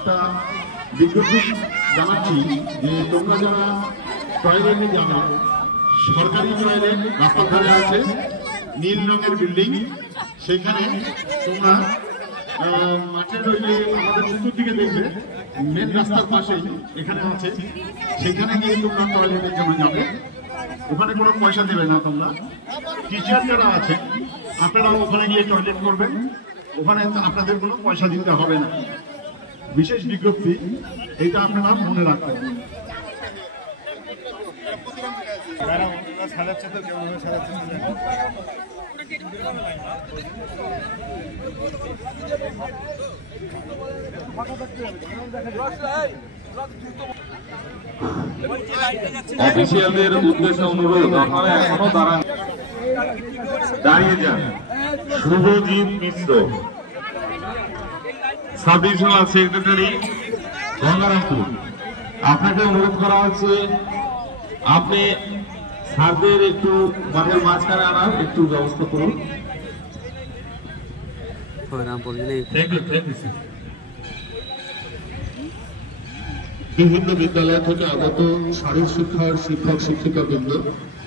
একটা বিজ্ঞপ্তি জানাচ্ছি যে তোমরা যারা টয়লেটে যাবে, সরকারি টয়লেট রাস্তার ধারে আছে, নীল রঙের বিল্ডিং, সেখানে তোমরা মাঠের রইলে আমাদের উত্তর দিকে দেখবে মেন রাস্তার পাশেই এখানে আছে, সেখানে গিয়ে তোমরা টয়লেটের জন্য যাবে। ওখানে কোনো পয়সা দেবে না তোমরা। টিচার যারা আছে আপনারাও ওখানে গিয়ে টয়লেট করবেন, ওখানে আপনাদের কোনো পয়সা দিতে হবে না। বিশেষ বিজ্ঞপ্তি, এটা আপনারা মনে রাখবেন। অফিসিয়ালদের উদ্দেশ্যে অনুরোধ, আপনারা এখনো দাঁড়িয়ে যান। শুভজিৎ মিশ্র, সাব ডিভিশনাল সেক্রেটারি, গঙ্গারামপুর, আপনাকে অনুরোধ করা হচ্ছে আপনি স্যারদের একটু মাঠের মাঝখানে আনার একটু ব্যবস্থা করুন। বিভিন্ন বিদ্যালয় থেকে আগত শারীর শিক্ষার শিক্ষক শিক্ষিকা বৃন্দ